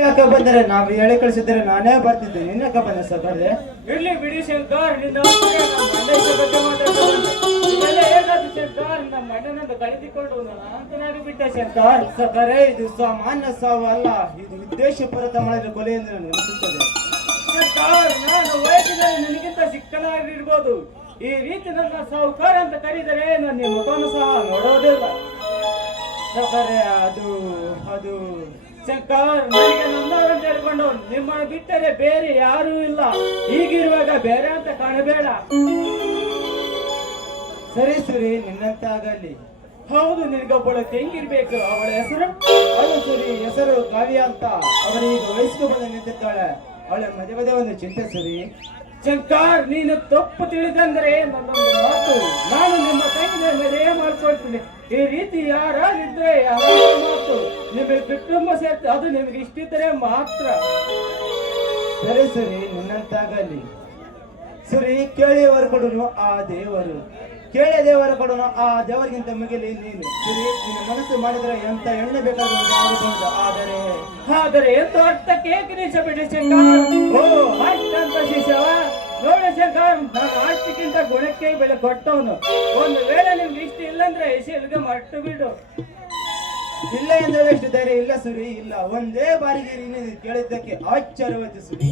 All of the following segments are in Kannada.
ಯಾಕೆ ಬಂದರೆ ನಾವು ಹೇಳಿ ಕಳಿಸಿದ್ರೆ ನಾನೇ ಬರ್ತಿದ್ದೆ. ನಿನ್ನಕ್ಕೆ ಬಂದೆ ಸಕರೆ. ಇರ್ಲಿ ಬಿಡಿ ಶಂಕರ್, ನಿನ್ನ ಬಗ್ಗೆ ಮಾತಾಡ್ತಾರೆ ಶಂಕರ್. ನಮ್ಮ ಅಣ್ಣನನ್ನು ಕಳೆದುಕೊಂಡು ನಾನಾಗಿ ಬಿಟ್ಟ ಶಂಕರ್. ಸಕರೆ, ಇದು ಸಾಮಾನ್ಯ ಸಾವು ಅಲ್ಲ, ಇದು ಉದ್ದೇಶಪೂರ್ವಕ ಮಾಡಿದ ಕೊಲೆ ಎಂದು ನನಗೆ ಅನಿಸುತ್ತದೆ. ಶಂಕರ್, ನಾನು ವಯಸ್ಸಿನಲ್ಲಿ ನಿನಗಿಂತ ಸಿಕ್ಕನಾಗಿರ್ಬೋದು. ಈ ರೀತಿ ನನ್ನ ಸಾಹುಕಾರ ಅಂತ ಕರೀದರೆ ನನ್ನ ಮುಖವನ್ನು ಸಹ ನೋಡೋದಿಲ್ಲ. ಸಕರೆ, ಅದು ಅದು ಶಂಕರ್, ನನಗೆ ನಮ್ಮವರಂತ ಹೇಳ್ಕೊಂಡು ನಿಮ್ಮನ್ನು ಬಿಟ್ಟರೆ ಬೇರೆ ಯಾರೂ ಇಲ್ಲ. ಹೀಗಿರುವಾಗ ಬೇರೆ ಅಂತ ಕಾಣಬೇಡ. ಸರಿ ಸುರಿ, ನಿನ್ನಂತಾಗಲಿ. ಹೌದು, ನಿನಗೊಬ್ಬಳು ತೆಂಗಿರ್ಬೇಕು. ಅವಳ ಹೆಸರು? ಅದು ಸುರಿ, ಹೆಸರು ಕಾವ್ಯ ಅಂತ. ಅವರೀಗ ವಯಸ್ಸಿಗೆ ಬಂದು ನಿಂತಿದ್ದಾಳೆ. ಅವಳ ಮದುವೆ ಒಂದು ಚಿಂತೆ ಸುರಿ. ಶಂಕರ್, ನೀನು ತಪ್ಪು ತಿಳಿದಂದ್ರೆ ನನ್ನೊಂದು ಮಾತು. ನಾನು ನಿಮ್ಮ ತಂಗಿನ ಮದುವೆ ಮಾಡ್ಕೊಳ್ತೀನಿ. ಈ ರೀತಿ ಯಾರಾಗಿದ್ರೆ ಅವರ ಮಾತು ನಿಮಗೆ ಕುಟುಂಬ ಸೇರ್ತ, ಅದು ನಿಮಗೆ ಇಷ್ಟಿದ್ದರೆ ಮಾತ್ರ. ಸರಿ ಸರಿ, ನಿನ್ನಂತಾಗಲಿ. ಸುರಿ, ಕೇಳಿಯವರು ಕೊಡುನು ಆ ದೇವರು, ಕೇಳಿಯ ದೇವರ ಕೊಡುನು ಆ ದೇವರಿಗಿಂತ ಮಿಗಿಲಿ ನೀನು. ಸುರಿ, ನಿನ್ನ ಮನಸ್ಸು ಮಾಡಿದ್ರೆ ಎಂತ ಎಣ್ಣೆ ಬೇಕಾದರೂ ಆಗಬಹುದು. ಆದರೆ ಎಂದು ಅರ್ಥಕ್ಕೆ ಬಿಡಿ ಶಂಕರ್. ಓ, ಅಷ್ಟಂತ ಶಿಷ್ಯವ. ನೋಡ ಶಂಕರ್, ನಾನು ಆಸ್ತಿಗಿಂತ ಗುಣಕ್ಕೆ ಬೆಲೆ ಕೊಟ್ಟವನು. ಒಂದು ವೇಳೆ ನಿಮ್ಗೆ ಇಷ್ಟ ಇಲ್ಲಂದ್ರೆ ಇಲ್ಲಿಗೆ ಮಟ್ಟು ಬಿಡು. ಇಲ್ಲ ಎಂದ್ರೆ ಎಷ್ಟು ಧೈರ್ಯ ಇಲ್ಲ ಸುರಿ, ಇಲ್ಲ. ಒಂದೇ ಬಾರಿಗೆ ನೀನು ಕೇಳಿದ್ದಕ್ಕೆ ಆಶ್ಚರ್ಯವಾಯ್ತು ಸುರಿ,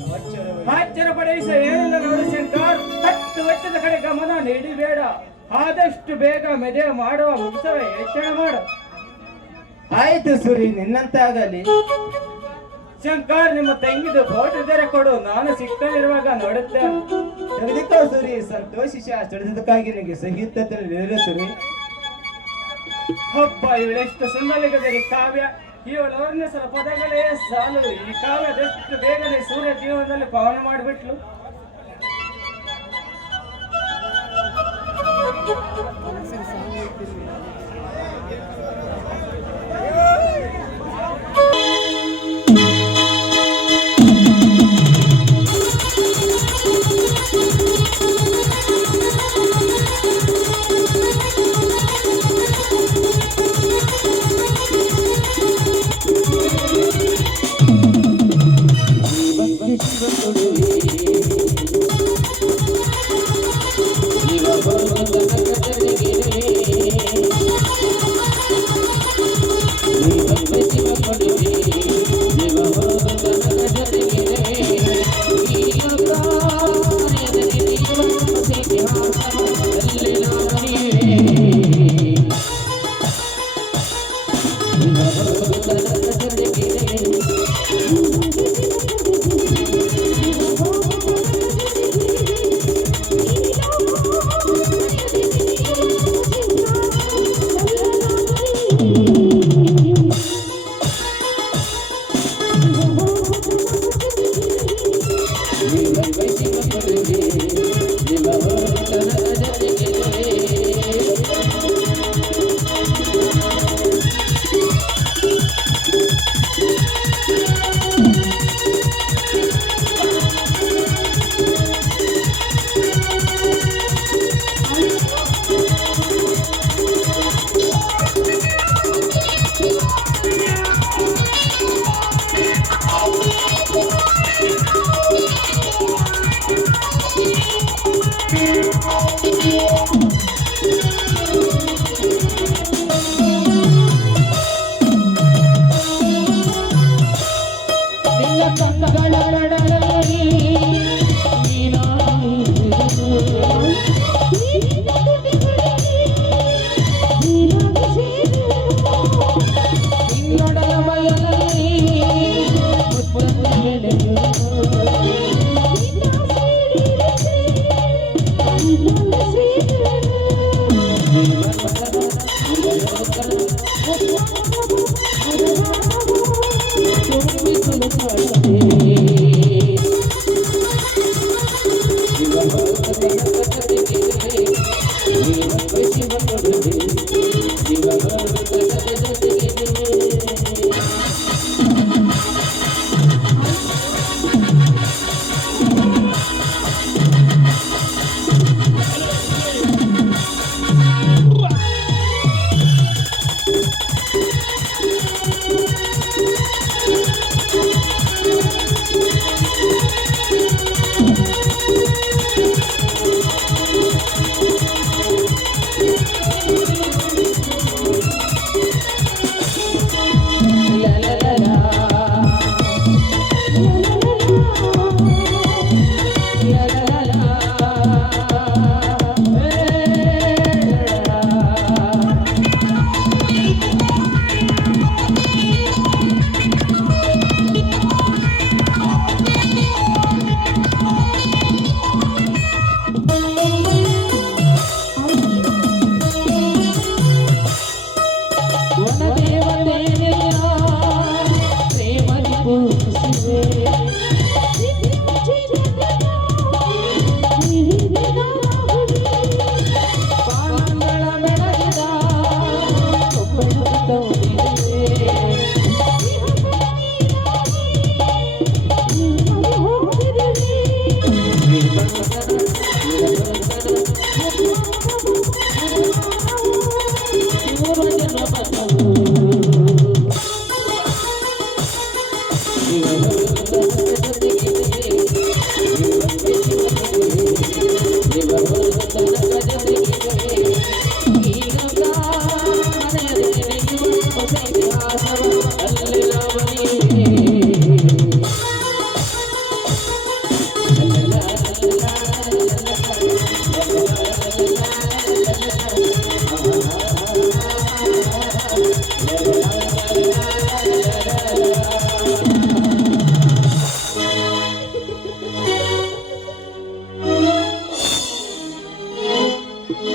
ಆಶ್ಚರ್ಯ ಪಡೆಯಿಸ ಏನಿಲ್ಲ. ನೋಡು ಶಂಕರ್, ಹತ್ತು ವೆಚ್ಚದ ಕಡೆ ಗಮನ ನೀಡಬೇಡ. ಆದಷ್ಟು ಬೇಗ ಮೆದುವೆ ಮಾಡುವ ಮುಗಿಸವ ಹೆಚ್ಚಳ ಮಾಡು. ಆಯ್ತು ಸುರಿ, ನಿನ್ನಂತಾಗಲಿ. ಶಂಕರ್, ನಿಮ್ಮ ತಂಗಿದು ಫೋಟೋ ಇದ್ದರೆ ಕೊಡು, ನಾನು ಸಿಕ್ಕಲ್ಲಿರುವಾಗ ನೋಡುತ್ತೇನೆ. ತೆಗೆದುಕೋ ಸುರಿ, ಸಂತೋಷಿಸ. ತಿಳಿದಕ್ಕಾಗಿ ನಿನಗೆ ಸಂಗೀತದಲ್ಲಿ ಸುರಿ. ಹಬ್ಬ, ಇವಳೆಷ್ಟು ಸುಂದರಗದಲ್ಲಿ ಕಾವ್ಯ. ಇವಳು ವರ್ಣಿಸಲ ಪದಗಳೇ ಸಾಲು. ಈ ಕಾವ್ಯದಷ್ಟು ಬೇಗನೆ ಸೂರ್ಯ ಜೀವನದಲ್ಲಿ ಪವನ ಮಾಡಿಬಿಟ್ಲು.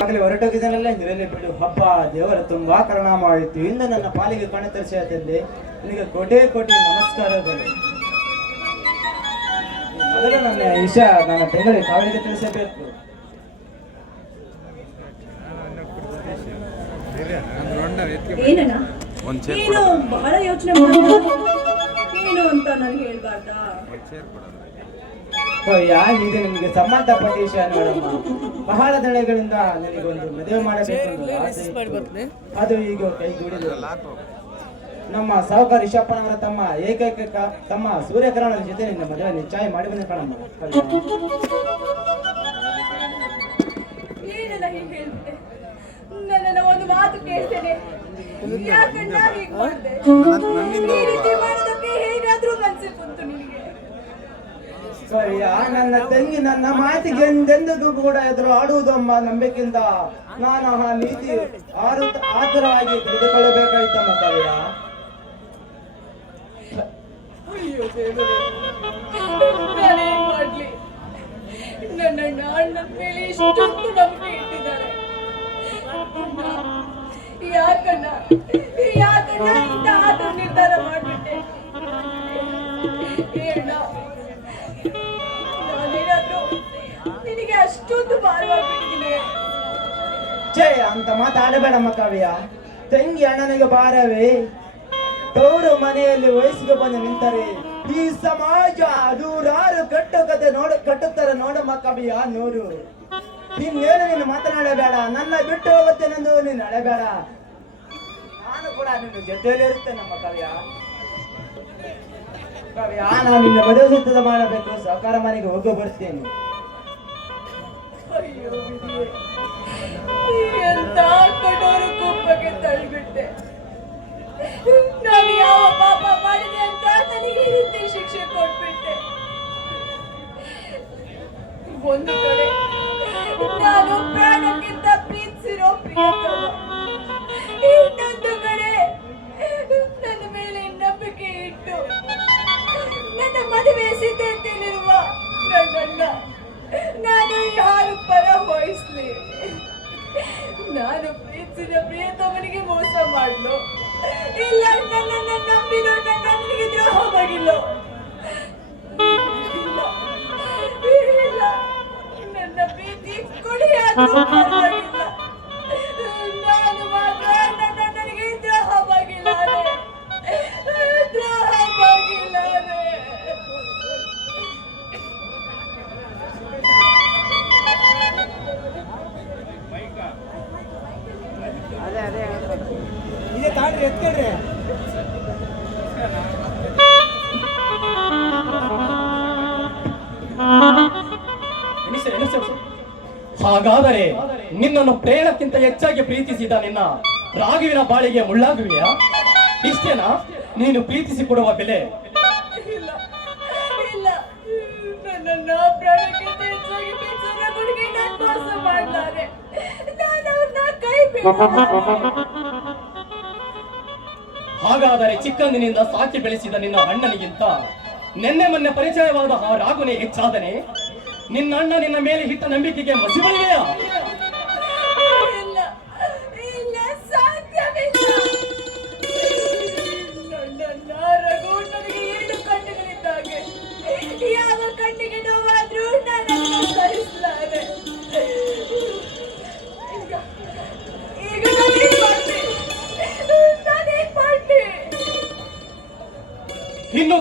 ಆಗಲೇ ಹೊರಟೋಗಿದ್ದಾನಲ್ಲ ಇದರಲ್ಲಿ ಬಿಡು. ಹಬ್ಬ ದೇವರ ತುಂಬಾ ಪರಿಣಾಮವಾಯಿತು. ಇಂದು ನನ್ನ ಪಾಲಿಗೆ ಕಣ ತರಿಸಿದಲ್ಲಿ ನಿನಗೆ ಕೋಟೆ ಕೋಟಿ ನಮಸ್ಕಾರಗಳು. ಮೊದಲು ನನ್ನ ಈಶಾ ನನ್ನ ತಂಗಳಿಗೆ ಕಾವಲಿಗೆ ತಿಳಿಸಬೇಕು. ಏನಣ್ಣ ನೀನು ಬಹಳ ಯೋಚನೆ ಏನು ಅಂತ ನನಗೆ ಹೇಳ್ಬಾರ್ದಾ? ಇದು ನಿಮಗೆ ಸಂಬಂಧಪಟ್ಟ ವಿಷಯ ನೋಡಮ್ಮ. ಬಹಳ ದಳೆಗಳಿಂದ ನನಗೊಂದು ಮದುವೆ ಮಾಡಬೇಕು ಆಸೆ. ಅದು ಈಗ ಕೈಗೂಡಿದೆ. ನಮ್ಮ ಸಾಹುಕಾರ ರಿಷಪ್ಪನವರ ತಮ್ಮ ಏಕೈಕ ತಮ್ಮ ಸೂರ್ಯಕಿರಣದ ಜೊತೆ ನಿನ್ನ ಮದುವೆ ನಿಶ್ಚಯ ಮಾಡಿ ಬಂದ ಕಣಮ್ಮ. ಏನನ್ನ ಹೀಗೆ ಹೇಳ್ಬಿಟ್ಟೆ? ನನ್ನನ್ನ ಒಂದು ಮಾತು ಕೇಳ್ತೇನೆ, ಯಾಕಣ್ಣ ಹೀಗೆ ಮಾಡ್ದೆ? ಈ ರೀತಿ ಮಾಡೋದಕ್ಕೆ ಹೇಗಾದ್ರೂ ಮನ್ಸಿಗೆ ಬಂತು ನಿನಗೆ? ನನ್ನ ತಂಗಿ ನನ್ನ ಮಾತಿಗೆ ಎಂದೆಂದಿಗೂ ಕೂಡ ಎದುರು ಆಡುವುದಮ್ಮ. ನಂಬಿಕೆಯಿಂದ ನಾನು ಆ ನೀತಿ ಆತುರವಾಗಿ ತೆಗೆದುಕೊಳ್ಳಬೇಕಾಯ್ತಮ್ಮ ಕರೆಯ. ಅಯ್ಯೋ ದೇವರೇ, ನಾನೇನ್ ಮಾಡ್ಲಿ? ನನ್ನಣ್ಣ ಅಣ್ಣನ ಮೇಲೆ ಇಷ್ಟೊಂದು ನಂಬಿಕೆ ಇಟ್ಟಿದ್ದಾರೆ. ಯಾಕಣ್ಣ ಇಂಥ ಆತುರ ನಿರ್ಧಾರ ಮಾಡ್ಬಿಟ್ಟೆ? ಅಣ್ಣ, ನಾನೇನಾದ್ರೂ ನಿನಗೆ ಅಷ್ಟೊಂದು ಭಾರವಾಗಿಟ್ಟಿದ್ದೀನಿ? ಅಂತ ಮಾತಾಡಬೇಡಮ್ಮ ಕಾವ್ಯ. ತಂಗಿ ಅಣ್ಣನಿಗೆ ಭಾರವೇ? ತವರು ಮನೆಯಲ್ಲಿ ವಯಸ್ಸಿಗೆ ಬಂದು ನಿಂತರೆ ಈ ಸಮಾಜ ನೂರಾರು ಕಟ್ಟುತ್ತಾರೆ ನೋಡಮ್ಮ ಕಾವ್ಯ, ನೂರು. ಇನ್ನೇನು ನೀನು ಮಾತನಾಡಬೇಡ. ನನ್ನ ಬಿಟ್ಟು ಹೋಗುತ್ತೇನೆಂದು ನೀನು ಅಳಬೇಡ. ನಾನು ಕೂಡ ನಿನ್ನ ಜೊತೆಯಲ್ಲಿ ಇರುತ್ತೇನೆ ನಮ್ಮ ಕಾವ್ಯ. ಕಾವ್ಯ, ನಾನು ನಿನ್ನ ಮದುವೆ ಸಿದ್ಧತೆ ಮಾಡಬೇಕು. ಸಹಕಾರ ಮನೆಗೆ ಹೋಗಿ ಬರ್ತೇನೆ. ಅಯ್ಯೋ ವಿಧಿಯೇ, ಎಂತ ಕಠೋರ ಕೋಪಕ್ಕೆ ತಳ್ಳಿಬಿಟ್ಟೆ. ನಾನು ಯಾವ ಪಾಪ ಮಾಡಿದೆ ಅಂತ ನನಗೆ ಈ ರೀತಿ ಶಿಕ್ಷೆ ಕೊಟ್ಬಿಟ್ಟೆ. ಒಂದು ಕಡೆ ನಾನು ಪ್ರಾಣಕ್ಕಿಂತ ಪ್ರೀತಿಸಿರೋ ಪ್ರಿಯತಮ, ಇನ್ನೊಂದು ಕಡೆ ನನ್ನ ಮೇಲೆ ನಂಬಿಕೆ ಇಟ್ಟು ನನ್ನ ಮದುವೆ ಸಿದ್ಧತೆಯಲ್ಲಿರುವ ನನ್ನನ್ನ ನಾನು ಯಾರು ಪರ ವಹಿಸ್ಲಿ? ನಾನು ಪ್ರೀತಿಸಿದ ಪ್ರಿಯತಮನಿಗೆ ಮೋಸ ಮಾಡ್ಲು, ಇಲ್ಲ ನನ್ನನ್ನು ನಂಬಿರೋ ನನ್ನ ಅಣ್ಣನಿಗೆ ದ್ರೋಹ ಮಾಡಿಲ್ಲೋ? ಇಲ್ಲ, ನನ್ನ ಪ್ರೀತಿ ಕೊಡಿಯಾದ್ರೂ ಪರವಾಗಿಲ್ಲ. ನಾನು ಮಾತ್ರ ನನ್ನ ನನಗೆ ದ್ರೋಹವಾಗಿಲ್ಲಾರೆ. ಇದೇ ತಾಳ್ರಿ, ಎತ್ಕೊಳ್ರಿ. ಹಾಗಾದರೆ ನಿನ್ನನ್ನು ಪ್ರೇರಣಕ್ಕಿಂತ ಹೆಚ್ಚಾಗಿ ಪ್ರೀತಿಸಿದ ನಿನ್ನ ರಾಘುವಿನ ಬಾಳಿಗೆ ಮುಳ್ಳಾಗುವಿಯಾ? ಇಷ್ಟೇನಾ ನೀನು ಪ್ರೀತಿಸಿ ಕೊಡುವ ಬೆಲೆ? ಇಲ್ಲ, ನನ್ನನ್ನ ಪ್ರಾಣಕ್ಕಿಂತ ಹೆಚ್ಚಾಗಿ ಪ್ರೀತಿಸಿದ ಹುಡುಗಿ ನಾನು ಮೋಸ ಮಾಡ್ಲಾರೆ. ನಾನು ಅವ್ರನ್ನ ಕೈ ಬಿಟ್ಟು. ಹಾಗಾದರೆ ಚಿಕ್ಕಂದಿನಿಂದ ಸಾಕಿ ಬೆಳೆಸಿದ ನಿನ್ನ ಅಣ್ಣನಿಗಿಂತ ನಿನ್ನೆ ಮೊನ್ನೆ ಪರಿಚಯವಾದ ಆ ರಾಘುನೇ ಹೆಚ್ಚಾದನೆ? ನಿನ್ನ ಅಣ್ಣ ನಿನ್ನ ಮೇಲೆ ಇಟ್ಟ ನಂಬಿಕೆಗೆ ಮಸಿಬಳಿವೆಯಾ? ಇಲ್ಲ, ಸಾಧ್ಯವಿಲ್ಲ. ನನ್ನನ್ನ ರಘು ನನಗೆ 7 ಕಣ್ಣುಗಳ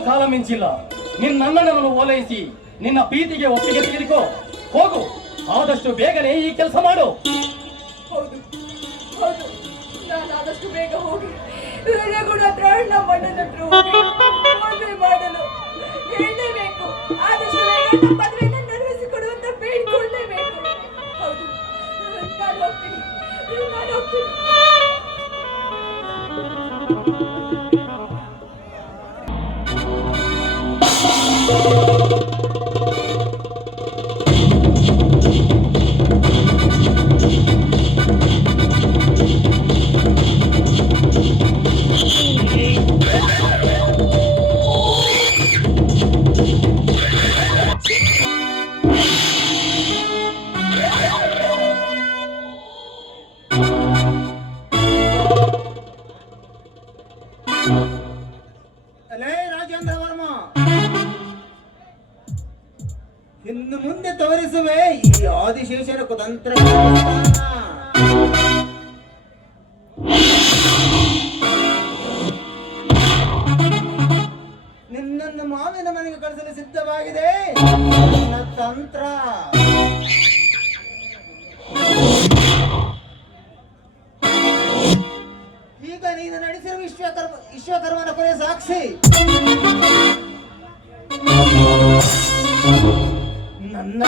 ಕಾಲ ಮಿಂಚಿಲ್ಲ. ನಿನ್ನಣ್ಣನನ್ನು ಓಲೈಸಿ ನಿನ್ನ ಪ್ರೀತಿಗೆ ಒಪ್ಪಿಗೆ ತೆಗೆದುಕೋ. ಹೋಗು, ಆದಷ್ಟು ಬೇಗನೆ ಈ ಕೆಲಸ ಮಾಡು. ಹೌದು ಹೌದು, ನಾನು ಆದಷ್ಟು ಬೇಗ ಹೋಗಿ ರಘುನ ಹತ್ರ ನಮ್ಮ ಅಣ್ಣನ ಹತ್ರ ಹೋಗಿ ಮದುವೆ ಮಾಡಲು ಹೇಳಲೇಬೇಕು. ಆದಷ್ಟು ಬೇಗ ನಮ್ಮ ಮದುವೆಯನ್ನು ನೆರವೇರಿಸಿಕೊಡುವಂತ ಬೇಡಿಕೊಳ್ಳಲೇಬೇಕು. ಹೌದು, ನಾನು ಹೋಗ್ತೀನಿ. ಅಲೇ ರಾಜೇಂದ್ರ ವರ್ಮ, ಇನ್ನು ಮುಂದೆ ತೋರಿಸುವೆ ಈ ಆದಿಶೇಷನ ಕುತಂತ್ರ. ನಿನ್ನನ್ನು ಮಾವಿನ ಮನೆಗೆ ಕಳಿಸಲು ಸಿದ್ಧವಾಗಿದೆ ನನ್ನ ತಂತ್ರ. ಈಗ ನೀನು ನಡೆಸಿರುವ ವಿಶ್ವಕರ್ಮನ ಕೊನೆ ಸಾಕ್ಷಿ ನನ್ನ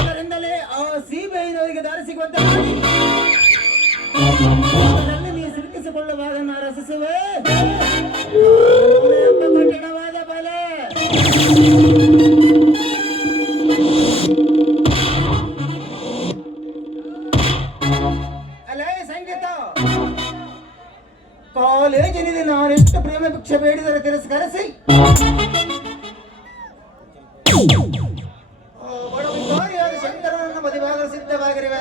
ಅದರಿಂದಲೇ ಆ ಸೀಬೆಯಿನವರಿಗೆ ದಾರಿ ಸಿಗುವಂತೆ ಮಾಡಿ ಅದರಲ್ಲಿ ನೀ ಸಿಲುಕಿಸಿಕೊಳ್ಳುವಾಗ ನಾನು ರಚಿಸುವೆ ಕಠಿಣವಾದ ಬಲೆ. ಅಲೇ ಸಂಗೀತ, ಕಾಲೇಜಿನಲ್ಲಿ ನಾನೆಷ್ಟು ಪ್ರೇಮ ಭಿಕ್ಷೆ ಬೇಡಿದರೆ ತಿರಸ್ಕರಿಸಿ ಬಡ ವಿಕಾರಿಯಾದ ಶಂಕರನನ್ನು ಮದುವೆಯಾಗಲು ಸಿದ್ಧವಾಗಿರುವೆ.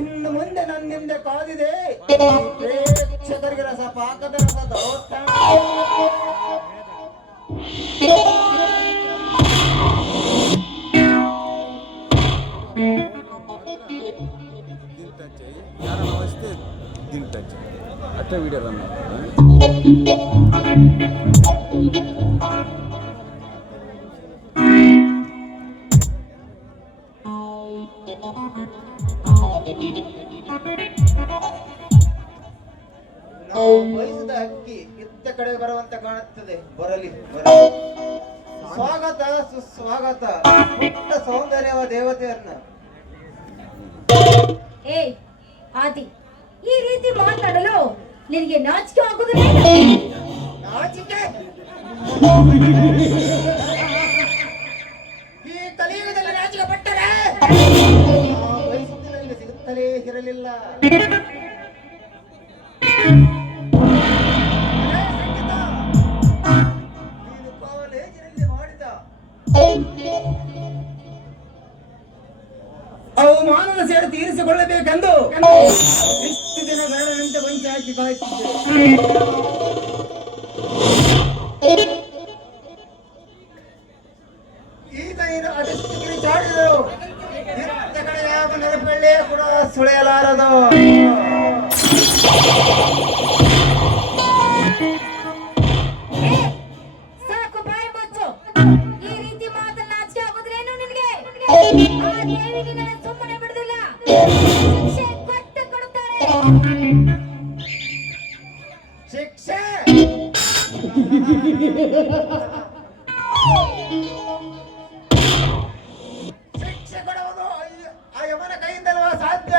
ಇನ್ನು ಮುಂದೆ ನನ್ನಿಂದ ಕಾದಿದೆ ಪ್ರೇಕ್ಷಕರಿಗೆ ರಸ ಪಾಕದ ರಸ ದೌರ್ತ. ಅಷ್ಟೇ ವಿಡಿಯೋ ರನ್ ನಾವು ಬಯಸಿದ ಅಕ್ಕಿ ಇತ್ತ ಕಡೆ ಬರುವಂತ ಕಾಣುತ್ತದೆ. ಬರಲಿ ಬರಲಿ. ಸ್ವಾಗತ ಸುಸ್ವಾಗತ ಪುಟ್ಟ ಸೌಂದರ್ಯವ ದೇವತೆಯನ್ನ. ಏ ಆದಿ, ಈ ರೀತಿ ಮಾತನಾಡಲು ನಿನಗೆ ನಾಚಿಕೆ ಆಗುವುದಿಲ್ಲ? ನಾಚಿಕೆ? ಈ ಕಲಿಯುಗದಲ್ಲಿ ನಾಚಿಕೆ ಪಟ್ಟರೆ ಬಯಸುತ್ತಿಲ್ಲ, ನನಗೆ ಸಿಗುತ್ತಲೇ ಇರಲಿಲ್ಲ. ನೀನು ಕಾಲೇಜಿನಲ್ಲಿ ಮಾಡಿದ ಅವಮಾನದ ಸೇಡು ತೀರಿಸಿಕೊಳ್ಳಬೇಕೆಂದು ಇಷ್ಟು ದಿನ ಗರಡನಂತೆ ವಂಚೆ ಹಾಕಿ ಕಾಯುತ್ತಿದ್ದೆ. ಈಗ ನೀನು ಅದೆಷ್ಟು ಕಿರಿಚಾಡಿದರು, ಇತ್ತ ಕಡೆ ಯಾವ ನೆನಪಳ್ಳಿ ಕೂಡ ಸುಳಿಯಲಾರದು. ಸಾಕು, ಬಾಯಿ ಮುಚ್ಚು. ಈ ರೀತಿ ಮಾತನ್ನ ನಾಚಿಕೆ ಆಗುವುದಿಲ್ಲೇನು ನಿನಗೆ? ಆ ದೇವಿ ನಿನ್ನನ್ನು ಸುಮ್ಮನೆ ಬಿಡುದಿಲ್ಲ, ಶಿಕ್ಷೆ ಕೊಟ್ಟು ಕೊಡುತ್ತಾರೆ. ಶಿಕ್ಷೆ? ಶಿಕ್ಷೆ ಕೊಡುವುದು ಆ ಯಮನ ಕೈಯಿಂದಲ್ವಾ ಸಾಧ್ಯ?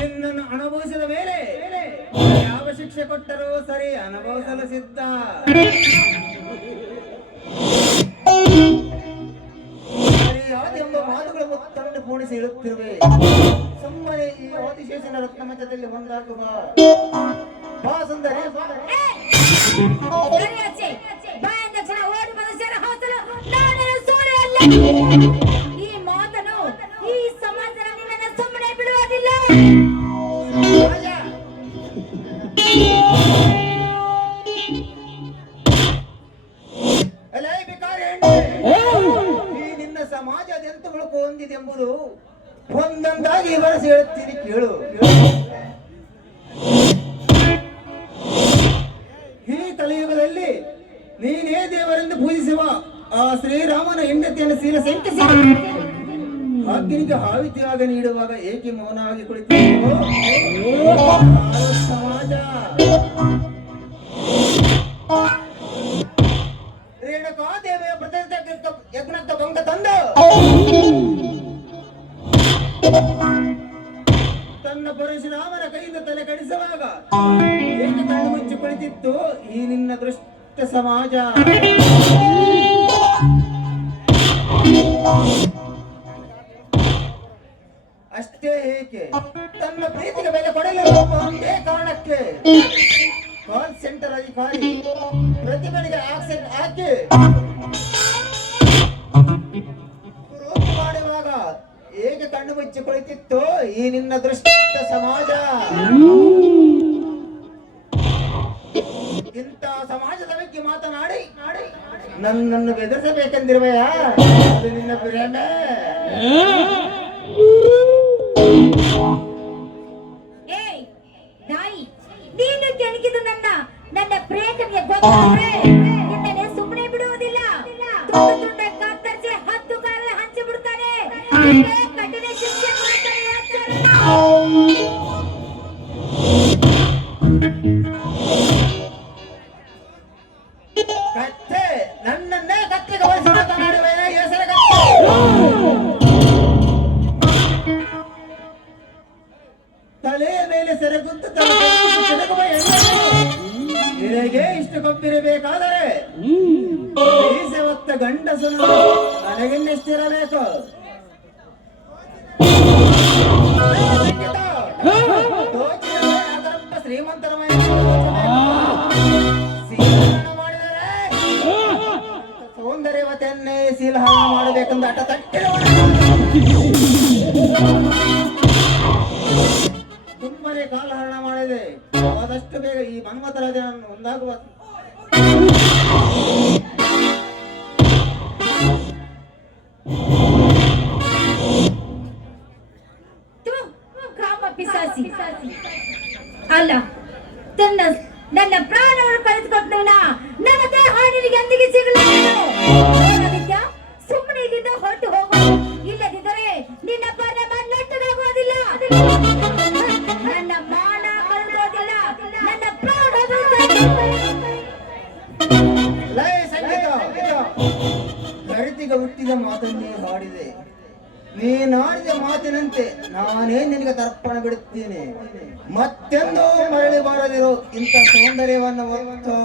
ನಿನ್ನನ್ನು ಅನುಭವಿಸಿದ ಮೇಲೆ ಯಾವ ಶಿಕ್ಷೆ ಕೊಟ್ಟರೂ ಸರಿ, ಅನುಭವಿಸಲು ಸಿದ್ಧ. ಸರಿಯಾದ ಎಂಬ ಮಾತುಗಳು ಮುತ್ತನ್ನು ಪೂಣಿಸಿ ಇಳುತ್ತಿರುವೆ. ಸುಮ್ಮನೆ ಈ ಆದಿಶೇಷನ ರತ್ನಮಂಚದಲ್ಲಿ ಒಂದಾಗುವ ಬಾ ಸುಂದರಿ. ಈ ಮಾತನ್ನು ಈ ಸಮಾಜದ ನಿನ್ನನ್ನು ಸುಮ್ಮನೆ ಬಿಡುವುದಿಲ್ಲ. ಸಮಾಜ ಅದೆಂತ ಉಳ್ಕೊ ಹೊಂದಿದೆ ಎಂಬುದು ಒಂದೊಂದಾಗಿ ವಿವರಿಸಿ ಹೇಳುತ್ತೀನಿ ಕೇಳು. ಈ ಕಲಿಯುಗದಲ್ಲಿ ನೀನೇ ದೇವರೆಂದು ಪೂಜಿಸುವ ಆ ಶ್ರೀರಾಮನ ಹೆಂಡತಿಯನ್ನು ಶೀಲ ಶಂಕಿಸಿ ಅಗ್ನಿಗೆ ಹಾವಿತ್ಯಾಗ ನೀಡುವಾಗ ಏಕೆ ಮೌನವಾಗಿ ಕುಳಿತಿದ್ದೀವೋ? ಸಮಾಜ ರೇಣುಕಾ ದೇವಿಯ ಪ್ರತಿಷ್ಠೆ ಯಜ್ಞಕ್ಕೆ ಭಂಗ ತಂದು ತನ್ನ ಪರಶುರಾಮನ ಕೈಯಿಂದ ತಲೆ ಕಡಿಸುವಾಗ ಏಕೆ ಕಣ್ಣು ಮುಚ್ಚಿ ಕುಳಿತಿತ್ತು ಈ ನಿನ್ನ ದೃಷ್ಟ ಸಮಾಜ? ಅಷ್ಟೇ ಏಕೆ ತನ್ನ ಪ್ರೀತಿಗೆ ಬೆಲೆ ಕೊಡಲಿಲ್ಲ ಒಂದೇ ಕಾರಣಕ್ಕೆ ಕಾಲ್ ಸೆಂಟರ್ ಅಧಿಕಾರಿ ಪ್ರತಿಭೆಗೆ ಆಕ್ಸೆಂಟ್ ಹಾಕಿ ಗ್ರೂಪ್ ಮಾಡುವಾಗ ಹೇಗೆ ಕಣ್ಣು ಮುಚ್ಚಿ ಕುಳಿತಿತ್ತು ಈ ನಿನ್ನ ದೃಷ್ಟ ಸಮಾಜ? ಇಂಥ ಸಮಾಜದ ಬಗ್ಗೆ ಮಾತನಾಡಿ ನನ್ನನ್ನು ಬೆದರಿಸಬೇಕೆಂದಿರುವೆಯ? ಅದು ನಿನ್ನ ಪ್ರೇಮೆ. ಏಯ್ ನಾಯಿ, ನೀನು ಕೆಣಕಿದು ನನ್ನ ಪ್ರೇತನಿಗೆ ಗೊತ್ತಾದ್ರೆ ನಿನ್ನನೆ ಸುಮ್ಮನೆ ಬಿಡುವುದಿಲ್ಲ. ತುಂಡು ತುಂಡ ಕತ್ತರಿಸಿ 10 ಕಾಲ ಹಂಚಿ ಬಿಡ್ತಾನೆ. ಕಠಿಣ ಶಿಕ್ಷೆ ಕೊಡ್ತಾನೆ ಎಚ್ಚರ. ಕತ್ತೆ ನನ್ನನ್ನೇ ಕತ್ತಿಗೆ ವಹಿಸಿ ಮಾತನಾಡುವೆ ಹೆಸರು ತಲೆಯ ಮೇಲೆ ಸೆರಗುತ್ತು ನಿನಗೆ ಇಷ್ಟು ಕೊಬ್ಬಿರಬೇಕಾದರೆ ಮೀಸೆ ಹೊತ್ತ ಗಂಡಸನು ನನಗೆನ್ನೆಷ್ಟಿರಬೇಕು? ಶ್ರೀಮಂತರ ಸೌಂದರ್ಯವತೆಯನ್ನೇ ಶೀಲಹಾರ ಮಾಡಬೇಕೆಂದು ಆಟ ತಟ್ಟಿದ ತುಂಬನೇ ಕಾಲಹರಣ ಮಾಡಿದೆ. ಆದಷ್ಟು ಬೇಗ ಈ ಮನ್ಮಥರಾಜ ಒಂದಾಗುವ ಕಾಮ ಪಿಸಾಸಿ ಅಲ್ಲ, ನನ್ನ ಪ್ರಾಣವನ್ನು ಕಳೆದುಕೊಂಡವನ ನನ್ನ ದೇಹ ನಿನಗೆ ಎಂದಿಗೆ ಸಿಗಲಿಲ್ಲ. ಸುಮ್ಮನೆ ಇಲ್ಲಿಂದ ಹೊರಟು ಹೋಗು, ಇಲ್ಲದಿದ್ದರೆ ನಿನ್ನ ಪರ ನೆಟ್ಟಗಾಗುವುದಿಲ್ಲ, ನನ್ನ ಮಾನ ಕಳೆದುಕೊಳ್ಳೋದಿಲ್ಲ, ನನ್ನ ಪ್ರಾಣ ಕರಿತಿಗೆ ಹುಟ್ಟಿದ ಮಾತನ್ನೇ ಹಾಡಿದೆ. ನೀನಾಡಿದ ಮಾತಿನಂತೆ ನಾನೇ ನಿನಗೆ ತರ್ಪಣ ಬಿಡುತ್ತೇನೆ. ಮತ್ತೆಂದೂ ಮರಳಿ ಬಾರದಿರು ಇಂಥ ಸೌಂದರ್ಯವನ್ನು ಹೊತ್ತು.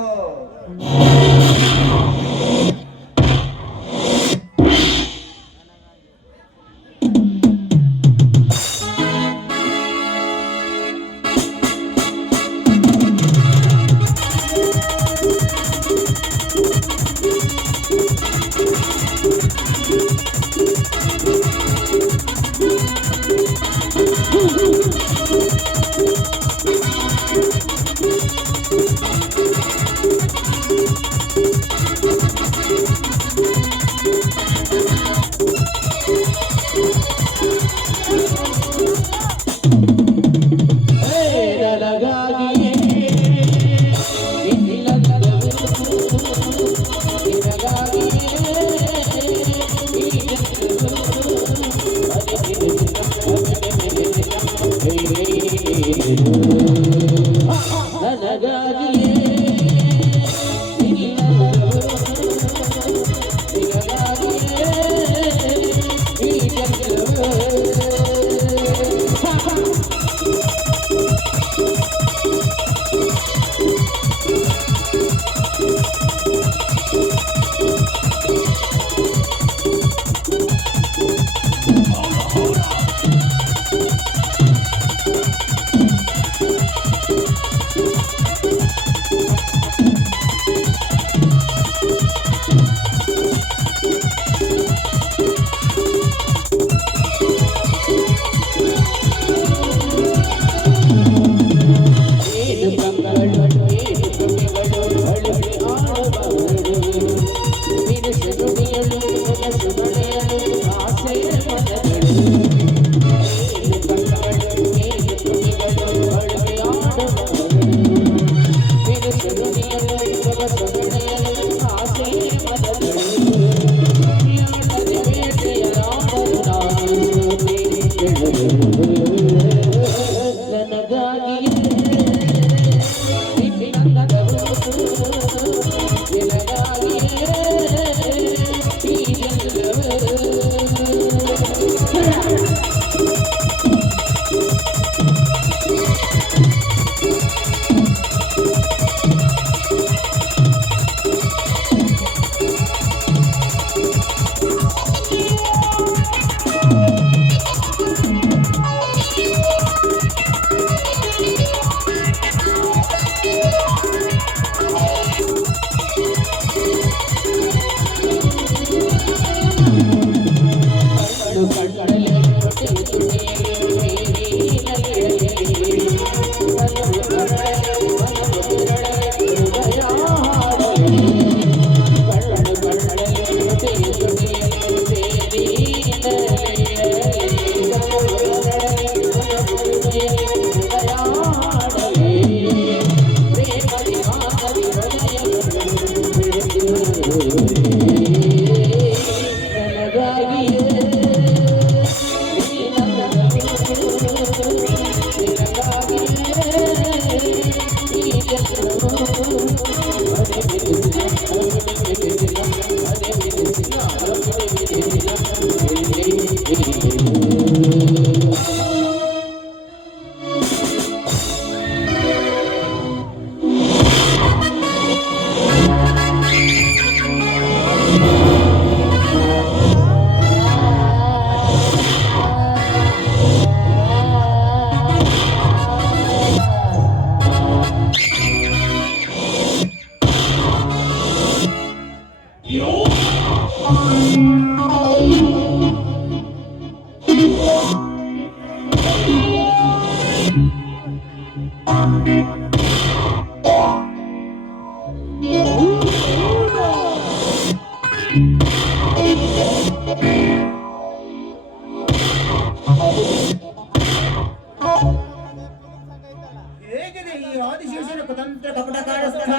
ಹೇಗಿದೆ ಈ ಆದಿಶೇಷನ ಕುತಂತ್ರ ಕಪಟ ಕಾರಸ್ಥ?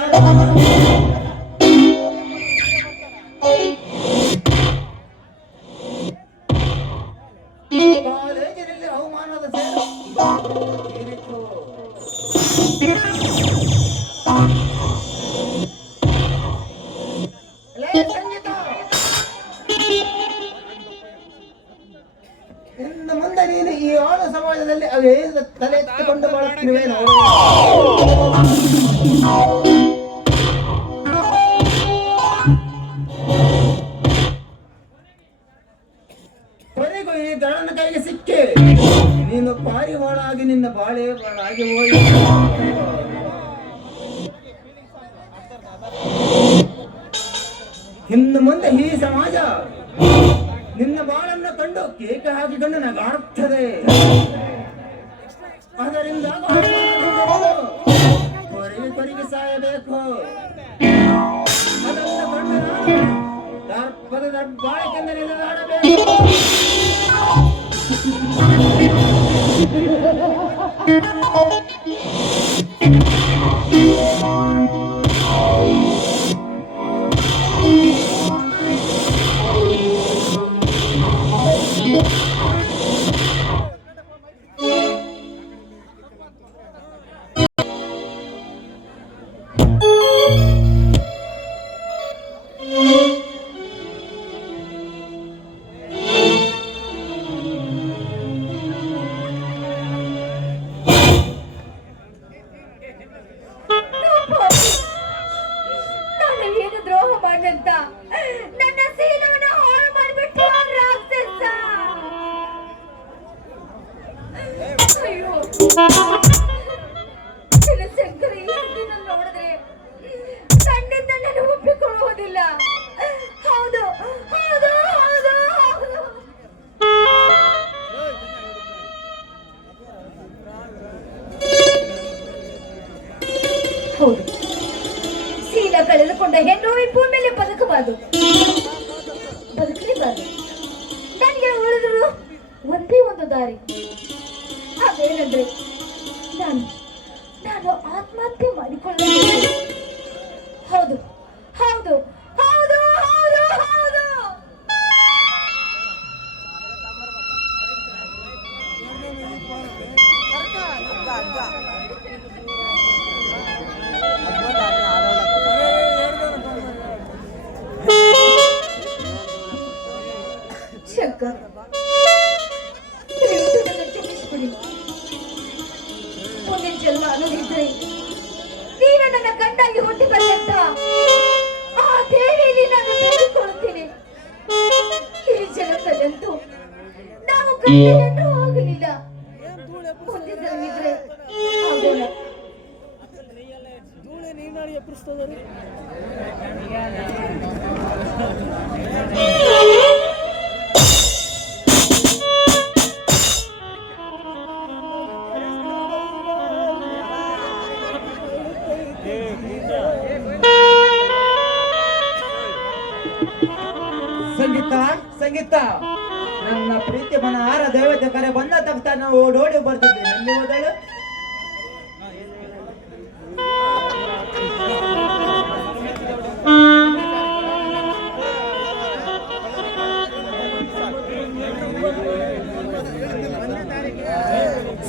ಕಾಲೇಜಿನಲ್ಲಿ ಅವಮಾನದ ಸೇಡು ಏನಿತ್ತು? ಲೇ ಸಂಗೀತ, ಇನ್ನು ಮುಂದೆ ನೀನು ಈ ಆಳು ಸಮಾಜದಲ್ಲಿ ಅವೇ ತಲೆ ಎತ್ತಿಕೊಂಡು ಬಾಳುತ್ತಿರುವೇನೋ? ಕೊನೆಗೂ ಈ ದಳನ ಕೈಗೆ ಸಿಕ್ಕಿ ನೀನು ಪಾರಿವಾಳಾಗಿ ನಿನ್ನ ಬಾಳೆ ಬಾಳಾಗಿ ಹೋಗಿ ಇನ್ನು ಮುಂದೆ ಈ ಸಮಾಜ ನಿನ್ನ ಬಾಳನ್ನು ಕಂಡು ಕೇಕ ಹಾಕಿಕೊಂಡು ನಗಾಡುತ್ತದೆ. ಅದರಿಂದ ಕೊರಿಗೆ ಸಾಯಬೇಕು. ಅದನ್ನು ಕಂಡು ನಾನು ದರ್ಪದ ಬಾಳಿಕೆಂದು ನಿಲ್ಲದಾಡಬೇಕು. ನಾನು ಏನು ದ್ರೋಹ ಮಾಡಂತ ನನ್ನ ಶೀಲವನ್ನು ಹಾಳು ಮಾಡಿಬಿಟ್ಟು ರಾಕ್ಷಸ. ಅಯ್ಯೋ ಶಂಕರ, ಈ ರೀತಿ ನೋಡಿದ್ರೆ ಖಂಡಿತ ನಾನು ಒಪ್ಪಿಕೊಳ್ಳುವುದಿಲ್ಲ. ಹೌದು ಹೌದು ಹೌದು ಹೌದು. ಹೌದು, ಶೀಲ ಕಳೆದುಕೊಂಡ ಹೆಣ್ಣು ಈ ಭೂಮಿಯಲ್ಲಿ ಬದುಕಬಾರದು, ಬದುಕಲೇಬಾರದು. ನನಗೆ ಉಳಿದ್ರು ಒಂದೇ ಒಂದು ದಾರಿ, ಅದೇನೆಂದ್ರೆ ನಾನು ಆತ್ಮಹತ್ಯೆ ಮಾಡಿಕೊಳ್ಳಬೇಕು. ಹೌದು ಹೌದು ಹೌದು ಹೌದು ಹೌದು. ಶಂಕರ್, ದಯವಿಟ್ಟು ನನ್ನ ಕ್ಷಮಿಸಿಬಿಡಿ. ಮುಂದಿನ ಜನ್ಮ ಅನ್ನೋದಿದ್ರೆ ನೀನು ನನ್ನ ಗಂಡಾಗಿ ಹುಟ್ಟಿ ಬಂದಂತ ಆ ದೇವಿಯಲ್ಲಿ ನಾನು ಬೇಡಿಕೊಳ್ಳುತ್ತೇನೆ. ಈ ಜನ್ಮದಲ್ಲಂತೂ ನಾವು ಗಂಡನೂ ಆಗಲಿಲ್ಲ. ಮುಂದಿನ ಜನ್ಮಿದ್ರೆ ಆಗೋಣ. ಸಂಗೀತ, ಸಂಗೀತ, ನನ್ನ ಪ್ರೀತಿ ಮನಹಾರ ದೇವತೆ ಕರೆ ಬಂದ ತಕ್ಷಣ ಓಡೋಡಿ ಬರ್ತಿದ್ದೇನೆ. ಎಲ್ಲಿ ಹೋದಳು?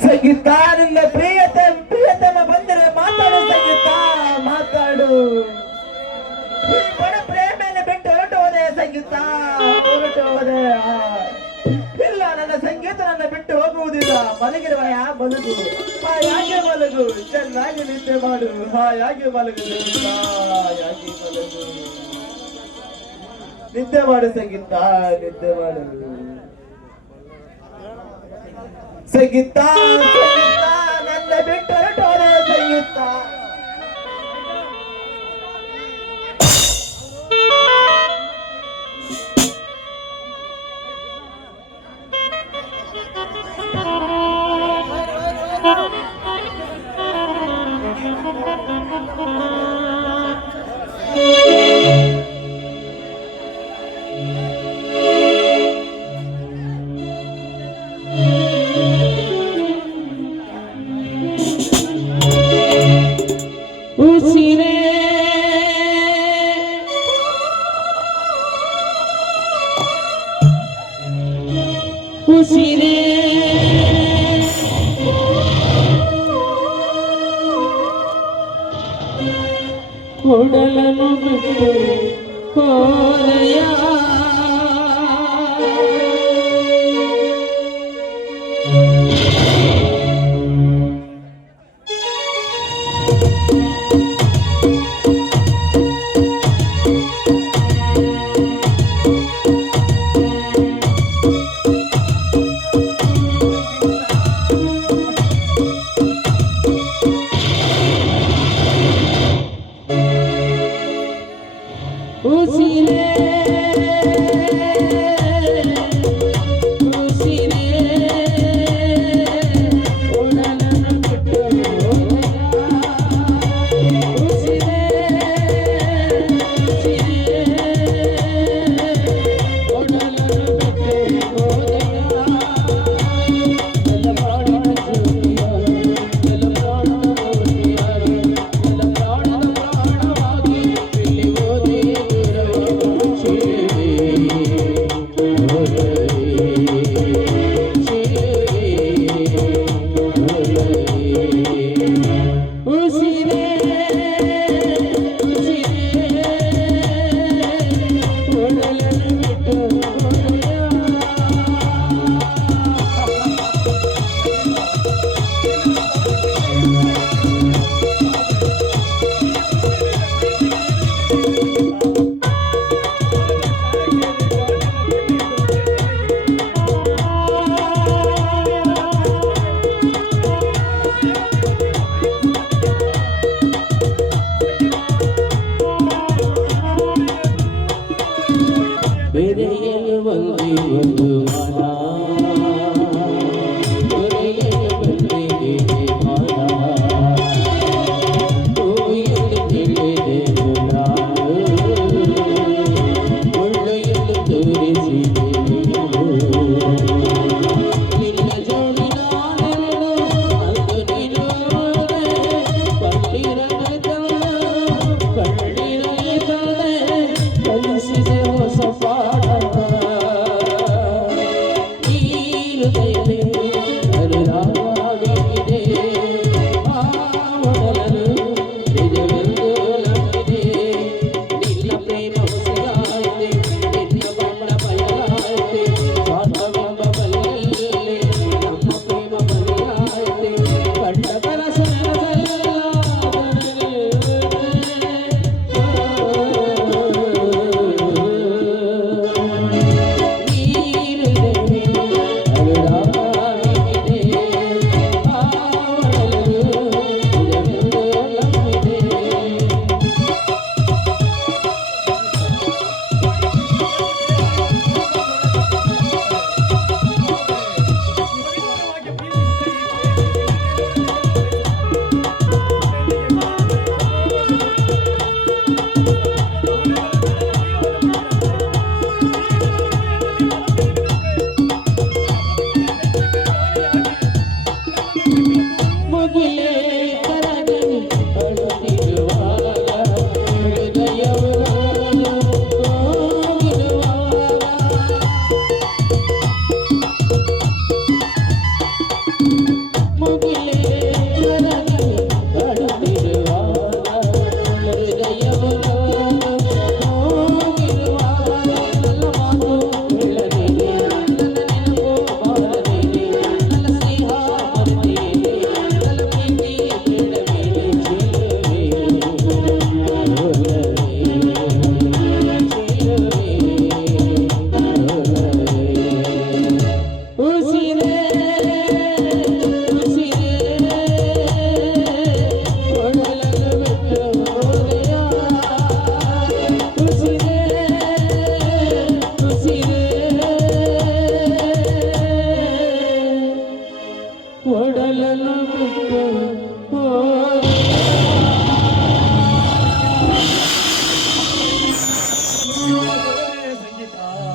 ಸಂಗೀತ, ನಿನ್ನ ಪ್ರಿಯತಮ ಬಂದರೆ ಮಾತಾಡು ಸಂಗೀತ, ಮಾತಾಡು. ಈ ಬಡ ಪ್ರೇಮೆಯನ್ನು ಬಿಟ್ಟು ಹೊರಟು ಹೋದೆ ಸಂಗೀತ, ಹೊರಟು ಹೋದೆ. ಇಲ್ಲ, ನನ್ನ ಸಂಗೀತ ನನ್ನ ಬಿಟ್ಟು ಹೋಗುವುದಿಲ್ಲ. ಮಲಗಿರುವ ಮಲಗು, ಹಾಯಾಗಿ ಮಲಗು, ಚೆನ್ನಾಗಿ ನಿದ್ದೆ ಮಾಡು, ಹಾಯಾಗಿ ಮಲಗು ಸಂಗೀತ, ಹಾಯಾಗಿ ಮಲಗು. ನಿದ್ದೆ ಮಾಡು ಸಂಗೀತ, ನಿದ್ದೆ ಮಾಡು ಸಂಗೀತ. ಸಂಗೀತ, ನನ್ನ ಬಿಟ್ಟು ಹೊರಟು ಹೋದೆ ಸಂಗೀತ. ಉಸಿರೇ ಕೊಡಲನು ಬಿಟ್ಟು ಹೋದೆಯ ಉಸಿರೇ ಉಸಿರೇ ಒಡಲನ್ನು ಬಿಟ್ಟು ಉಸಿರೇ ಉಸಿರೇ ಒಡಲನ್ನು ಬಿಟ್ಟು ಬೆರೆಯಲು ಬಂದಿ ಒಂದು ಮನ ಬೆರೆಯಲು ಬಂದಿದೆ ಮನ ಹೂವಿಯನ್ನು ತಿಳಿದೆನು ನಾನು ಒಳ್ಳೆಯನ್ನು ತೋರಿಸಿದೆನು ನಿನ್ನ ಜೋಡಿ ನಾನೆರಡು ಅಂದು ನೀನು ಪಲ್ಲಿರಲಿ ತಾನೆ ಕಲಿಸಿದೆ ಹೊಸ ಪಾಠ ಈ ಹೃದಯವೇ ಅನುರಾಗವಾಗಿದೆ ಆ ಒಡಲನ್ನು ನಿಜವೆಂದು ನಂಬಿದೆ ನಿನ್ನ ಪ್ರೇಮ ಹೊಸದಾಯಿತೆ ನಿನ್ನ ಬಣ್ಣ ಬಯಲಾಯಿತೆ ಸ್ವಾರ್ಥವೆಂಬ ಬಲೆಯಲ್ಲಿ ನಮ್ಮ ಪ್ರೇಮ ಬಲಿಯಾಯಿತೆ ಕಂಡ ಕನಸು ಮುಗಿಲೇ ಕರಗಿ ಅಳುತ್ತಿರುವಾಗ ಹೃದಯವು ಹೋಗಿರುವಾಗ ಮುಗಿಲೇ ಕರಗಿ ಅಳುತ್ತಿರುವಾಗ ಹೃದಯವು ಹೋಗಿರುವಾಗ ನನ್ನ ಮಾತು ಹೇಳದಿರಿ ನನ್ನ ನೆನಪು ಬಾರದಿರಿ ನನ್ನ ಸ್ನೇಹ ಮರೆತಿರಿ ನನ್ನ ಪ್ರೀತಿ ಬೇಡಬೇಡಿ ಉಸಿರೇ ಉಸಿರೇ ಒಡಲನ್ನು ಬಿಟ್ಟು ಹೋದೆಯ ಉಸಿರೇ ಉಸಿರೇ ಒಡಲನ್ನು ಬಿಟ್ಟು ಹೋದೆಯ